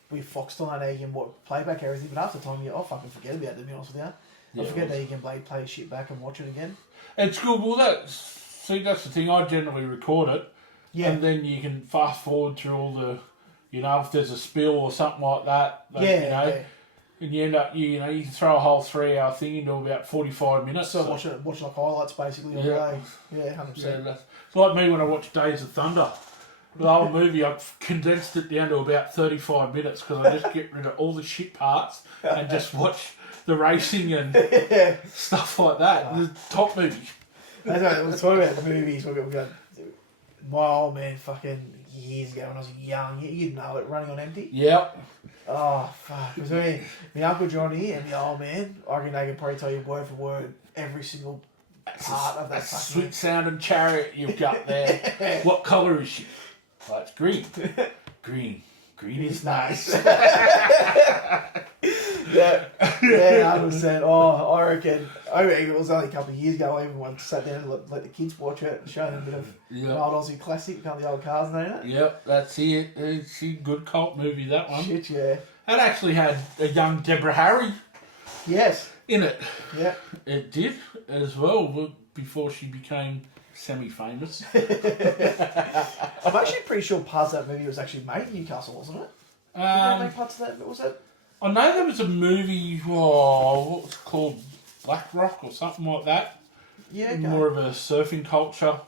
we foxed on that you can play back everything, but after time I'll fucking forget about it, to be honest with you. I forget that you can play shit back and watch it again. It's good. Well, that's the thing. I generally record it. Yeah. And then you can fast forward through all the, if there's a spill or something like that. And you end up, you can throw a whole 3-hour thing into about 45 minutes. So watch like highlights basically all day. Yeah, 100%. It's like me when I watch Days of Thunder. The whole movie, I've condensed it down to about 35 minutes because I just get rid of all the shit parts and just watch the racing and stuff like that. The top movie. That's right, we're talking about movies. We've got my old man fucking years ago when I was young. You'd know it, Running on Empty. Yep. Oh, fuck. Because my Uncle Johnny and my old man, I reckon they can probably tell you word for word every single part of that fucking... Sweet sounding chariot you've got there. What colour is she? Oh, it's green. Green. Green is nice. Yeah, 100%. Oh, I reckon it was only a couple of years ago. I even went sat down and let the kids watch it and show them a bit of old Aussie classic, kind of the old cars and that. Yep, that's it. It's a good cult movie, that one. Shit, yeah. It actually had a young Deborah Harry. Yes. In it. Yeah. It did as well before she became semi-famous. I'm actually pretty sure parts of that movie was actually made in Newcastle, wasn't it? Did they make parts of that? Was it? I know there was a movie, what was it called? Black Rock or something like that. Yeah, okay. More of a surfing culture.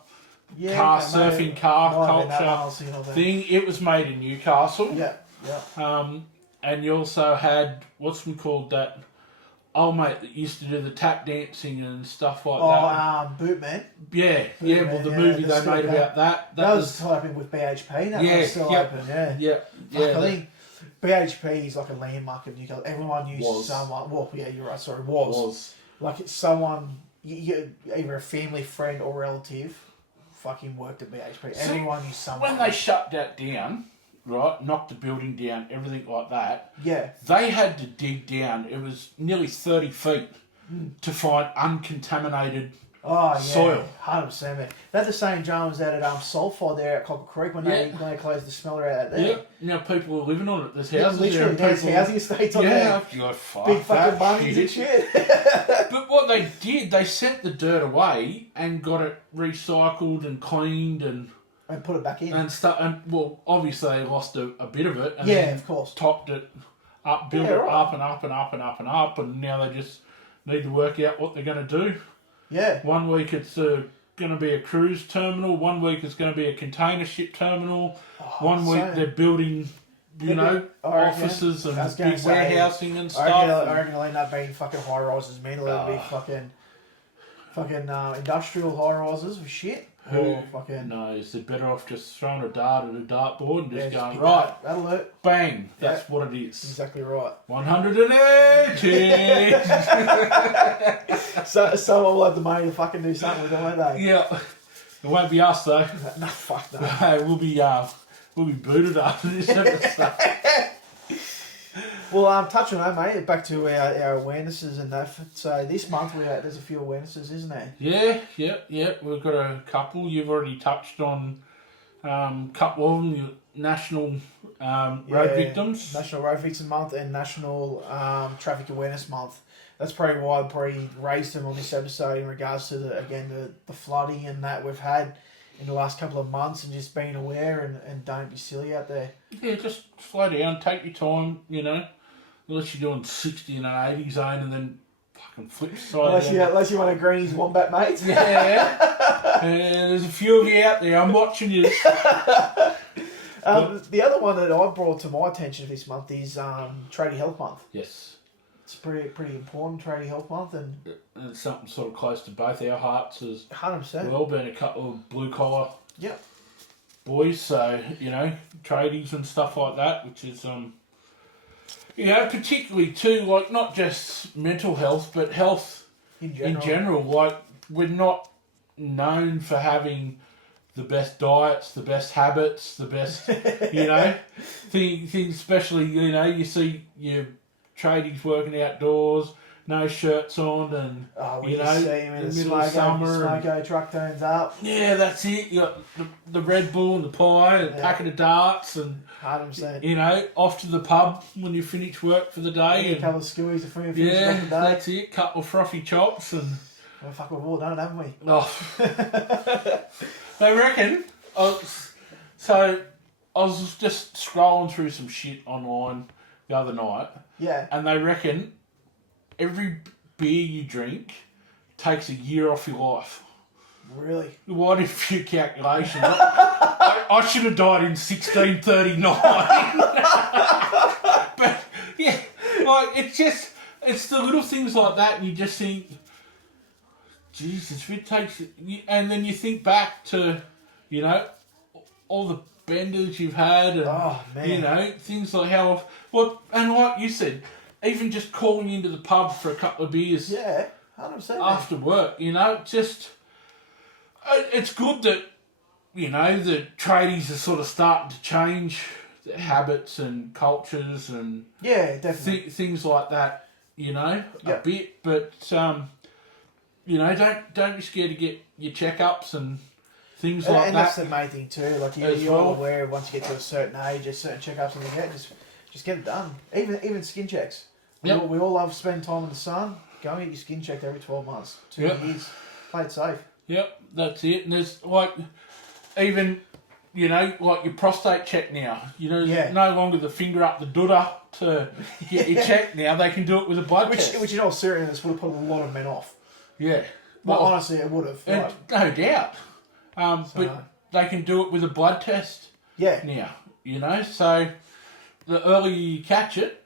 Yeah, surfing car culture thing. It was made in Newcastle. Yeah. And you also had, what's one called that old mate that used to do the tap dancing and stuff like that. Bootman. Yeah, Bootman, well the movie they made about that. That was tied up in with BHP. That was still open, Yeah. I think BHP is like a landmark of Newcastle. Everyone knew someone. Well, yeah, you're right. Sorry, was like it's someone, either a family friend or relative, fucking worked at BHP. Everyone knew someone. When they shut that down, right, knocked the building down, everything like that. Yeah. They had to dig down. It was nearly 30 feet to find uncontaminated soil. 100%, man. They had the same dramas out at Sulphide there at Cocker Creek when they closed the smeller out there. Yeah. Now people are living on it. There's houses literally, there's housing estates on there. Yeah, big fucking bunnies and shit. But what they did, they sent the dirt away and got it recycled and cleaned and put it back in. And stuff. And well, obviously they lost a bit of it. And of course. Topped it up, built it up and up and up and up and up, and now they just need to work out what they're going to do. Yeah. 1 week it's going to be a cruise terminal. 1 week it's going to be a container ship terminal. 1 week they're building, offices and big warehousing and stuff. I reckon it'll end up being fucking high rises, man. It'll be fucking industrial high rises with shit. Who knows? They're better off just throwing a dart at a dartboard and just going, right, that'll hurt. Bang. That's what it is. Exactly right. 180. So someone will have the money to fucking do something with it, won't they? Yeah. It won't be us though. No, fuck no. No, we'll be we'll be booted after this episode. Well, touch on that, mate. Back to our awarenesses and that. So this month there's a few awarenesses, isn't there? Yeah. We've got a couple. You've already touched on a couple of them. National Road Victims. National Road Victims Month and National Traffic Awareness Month. That's probably why I probably raised them on this episode in regards to the flooding and that we've had in the last couple of months, and just being aware and don't be silly out there. Yeah, just slow down, take your time, unless you're doing 60 in an 80 zone and then fucking flip side. Unless you want a Greeny's Wombat, mate. Yeah. There's a few of you out there, I'm watching you. The other one that I brought to my attention this month is Tradie Health Month. Yes. It's pretty important, Tradie Health Month, and it's something sort of close to both our hearts as 100%. well, being a couple of blue collar boys, so tradies and stuff like that, which is particularly too, like, not just mental health but health in general. Like, we're not known for having the best diets, the best habits, the best things, especially you see your tradies working outdoors, no shirts on, and see him in the middle of summer, Smoko truck turns up. Yeah, that's it. You got the Red Bull and the pie and a packet of darts, and 100%. Off to the pub when you finish work for the day. A couple of skewies to finish yeah, off the day. That's it. Couple of frothy chops and. Well, fuck, we've all done it, haven't we? Oh. They reckon. So I was just scrolling through some shit online the other night. Yeah. And they reckon every beer you drink takes a year off your life. Really? What if your calculation? I should have died in 1639. But yeah, like it's the little things like that, and you just think, Jesus, it takes, and then you think back to, all the benders you've had, and things like how, and like you said, even just calling into the pub for a couple of beers, 100% after work, just, it's good that, the tradies are sort of starting to change their habits and cultures and definitely things like that, a bit, but don't be scared to get your checkups and things like that. And that's the main thing too. Like you're all aware of once you get to a certain age, there's certain checkups and you get just get it done. Even skin checks. Yep. We all love spending time in the sun. Go and get your skin checked every 12 months, 2 years. Play it safe. Yep, that's it. And there's even like your prostate check now. No longer the finger up the dudder to get your check now. They can do it with a blood test. Which in all seriousness would have put a lot of men off. Yeah. Well, honestly, it would have. No doubt. But they can do it with a blood test. Yeah. Now, so the earlier you catch it,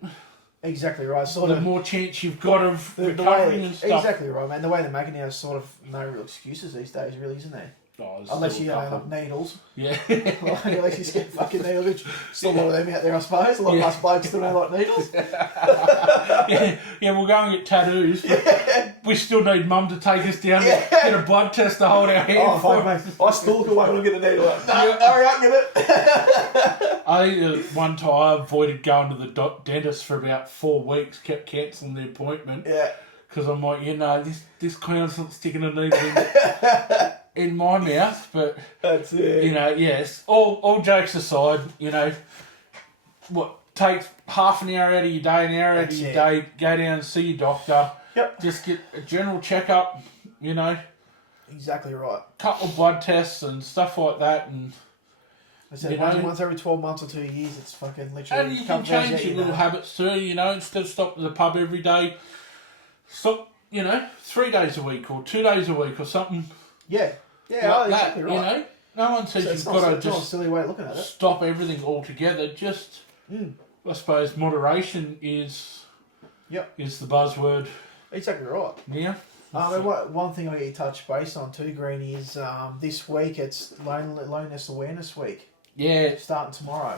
exactly right. The more chance you've got of recovering and stuff. Exactly right, man. The way they're making it, there's sort of no real excuses these days, really, isn't there? Unless you have needles. Yeah. Unless you get fucking needles, which still a lot of them out there, I suppose. A lot of us blokes still don't like needles. We'll go and get tattoos. But we still need Mum to take us down to get a blood test to hold our hand. Oh, fuck, mate. I still look away when I get the needle. Hurry up, get it. I think one time I avoided going to the dentist for about 4 weeks, kept cancelling the appointment. Yeah. Because I'm like, this clown's not sticking a needle in my mouth. But that's it. Yes. All jokes aside, what takes half an hour out of your day, an hour out of your day, go down and see your doctor. Yep. Just get a general checkup. Exactly right. Couple of blood tests and stuff like that, and. I said once every 12 months or 2 years, it's fucking literally. And you can change your little habits too. Instead of stopping at the pub every day. Stop, 3 days a week or 2 days a week or something. Yeah. Yeah, like exactly that, right. No one says you've got to just a silly way of looking at it. Stop everything altogether. Just, I suppose, moderation is the buzzword. Exactly right. Yeah. One thing I get you touch base on too, Greeny, is this week it's Loneliness Awareness Week. Yeah. Starting tomorrow.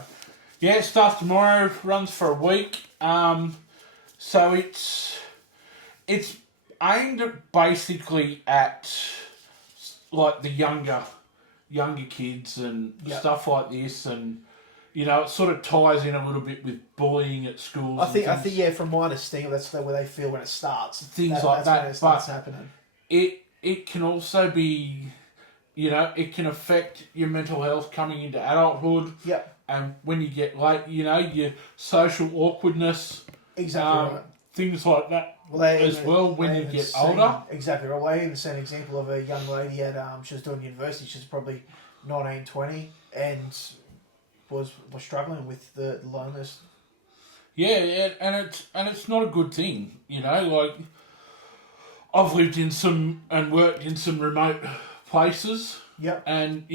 Yeah, it starts tomorrow, runs for a week. So it's aimed basically at like the younger kids and stuff like this, and it sort of ties in a little bit with bullying at schools. I think, yeah, from my understanding, that's the way they feel when it starts. Things like that's that. when it starts happening. It can also be, it can affect your mental health coming into adulthood. Yep. And when you get late, your social awkwardness. Exactly right. Things like that when you get older. Exactly right. Well, I even seen an example of a young lady at she was doing university. She was probably 19, 20, and was struggling with the loneliness. Yeah, and it's not a good thing. Like I've lived in some and worked in some remote places. Yep. And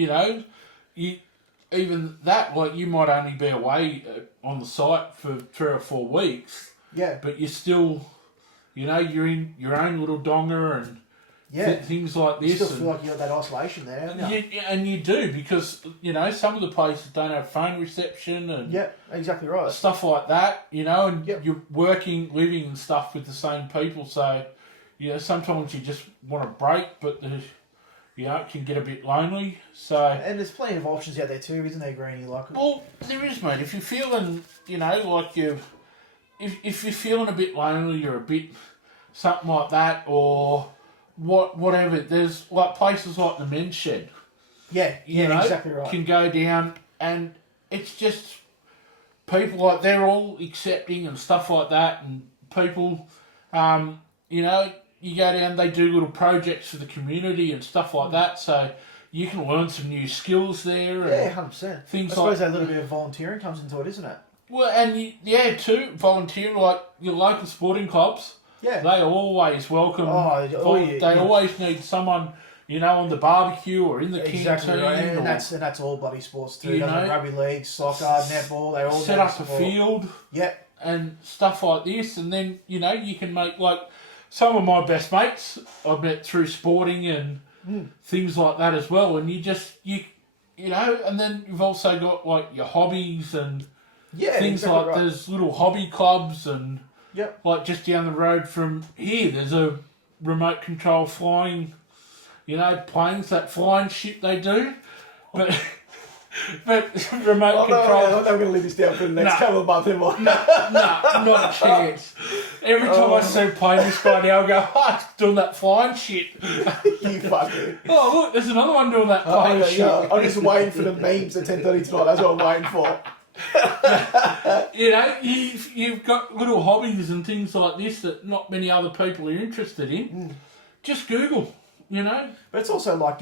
even that, like, you might only be away on the site for 3 or 4 weeks. Yeah. But you're still, you're in your own little donga and things like this. You still feel like you got that isolation there, don't you? And you do, because, some of the places don't have phone reception and exactly right. stuff like that, and you're working, living and stuff with the same people. So, sometimes you just want a break, but it can get a bit lonely. So, and there's plenty of options out there too, isn't there, Greeny? Well, there is, mate. If you're feeling, like if you're feeling a bit lonely or a bit something like that, or whatever, there's like places like the Men's Shed. Yeah, exactly right. Can go down, and it's just people like, they're all accepting and stuff like that, and people, you go down, they do little projects for the community and stuff like that, so you can learn some new skills there. Yeah, 100%. Things I suppose a little bit of volunteering comes into it, isn't it? Well, and too, volunteering, like your local sporting clubs. Yeah. They always welcome. They always need someone, on the barbecue or in the canteen. Right. And that's all bloody sports too. Rugby league, soccer, netball, they all set up a field. Yep. And stuff like this, and then you can make, like, some of my best mates I've met through sporting and things like that as well. And and then you've also got, like, your hobbies and things like right. There's little hobby clubs and like just down the road from here, there's a remote control flying, planes, that flying ship they do, but remote control. I'm not going to leave this down for the next couple of months, am I? No, not a chance. Every time I see a plane this guy now, I go, it's doing that flying shit. You fucker. Oh, look, there's another one doing that flying shit. I'm just waiting for the memes at 10:30 tonight. That's what I'm waiting for. You've got little hobbies and things like this that not many other people are interested in. Just Google, But it's also like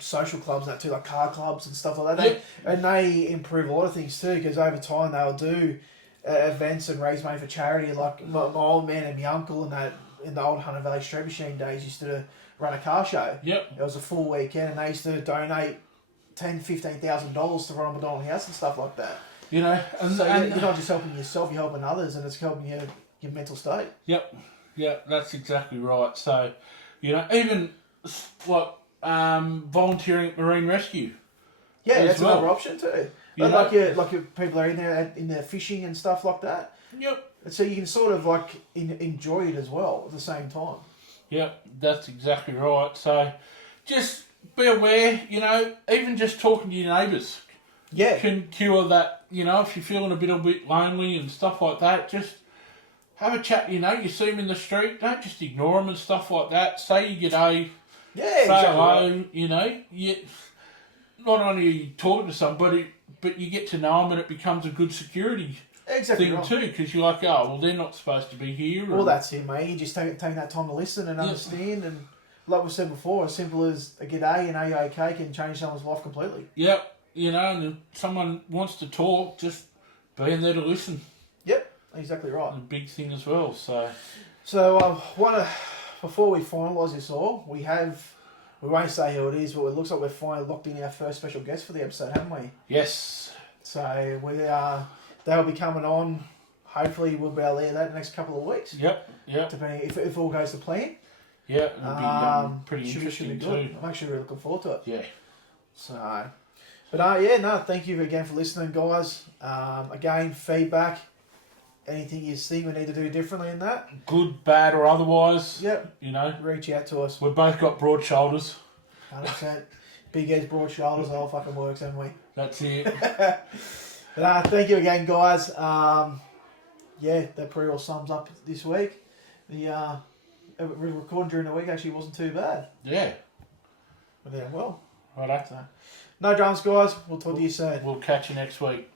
social clubs and that too, like car clubs and stuff like that. They improve a lot of things too, because over time they'll do events and raise money for charity. Like my old man and my uncle and that in the old Hunter Valley Street Machine days used to run a car show. Yep. It was a full weekend, and they used to donate $10,000-$15,000 to Ronald McDonald House and stuff like that. And you're not just helping yourself, you're helping others, and it's helping your mental state. Yep, that's exactly right. So, even like volunteering at Marine Rescue. Yeah, that's another option too. Like your people are in there fishing and stuff like that. Yep. So you can sort of like enjoy it as well at the same time. Yep, that's exactly right. So, just be aware. Even just talking to your neighbours. Yeah. Can cure that, if you're feeling a bit lonely and stuff like that, just have a chat, you see them in the street, don't just ignore them and stuff like that. Say you g'day, say hello, not only are you talking to somebody, but you get to know them and it becomes a good security thing right. too, because you're like, they're not supposed to be here. Well, that's it, mate. You just take that time to listen and understand, and like we said before, as simple as a g'day and are you okay can change someone's life completely. Yep. And if someone wants to talk, just be in there to listen. Yep, exactly right. A big thing as well. So before we finalise this all, we won't say who it is, but it looks like we've finally locked in our first special guest for the episode, haven't we? Yes. So they'll be coming on. Hopefully, we'll be able to hear that in the next couple of weeks. Yep. Depending if all goes to plan. Yeah, it'll be pretty interesting should be too. I'm actually really looking forward to it. Yeah. So. Thank you again for listening, guys. Again, feedback, anything you think we need to do differently in that? Good, bad, or otherwise. Yep. Reach out to us. We've both got broad shoulders. 100%. Big as broad shoulders, the whole fucking works, haven't we? That's it. But thank you again, guys. Yeah, that pretty well sums up this week. The recording during the week actually wasn't too bad. Yeah. But yeah, well. Righto. So, no dramas, guys. We'll talk to you soon. We'll catch you next week.